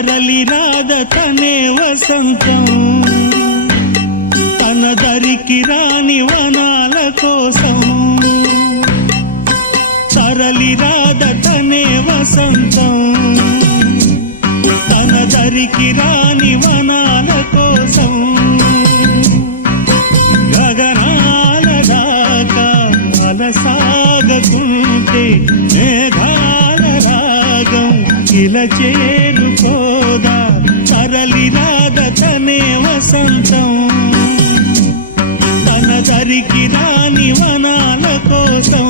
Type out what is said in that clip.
తరలి రాద తనే వసంతం తన దరికి రాని వనాల కోసం తరలి రాద తనే వసంతం తన దరికి రాని వనాల కోసం గగనాల దాకా అలసాగకుంటే మేఘాల రాగం ఇలా చేరుకోదా తరలి రాద తనే వసంతం తన దరికి రాని వనాల కోసం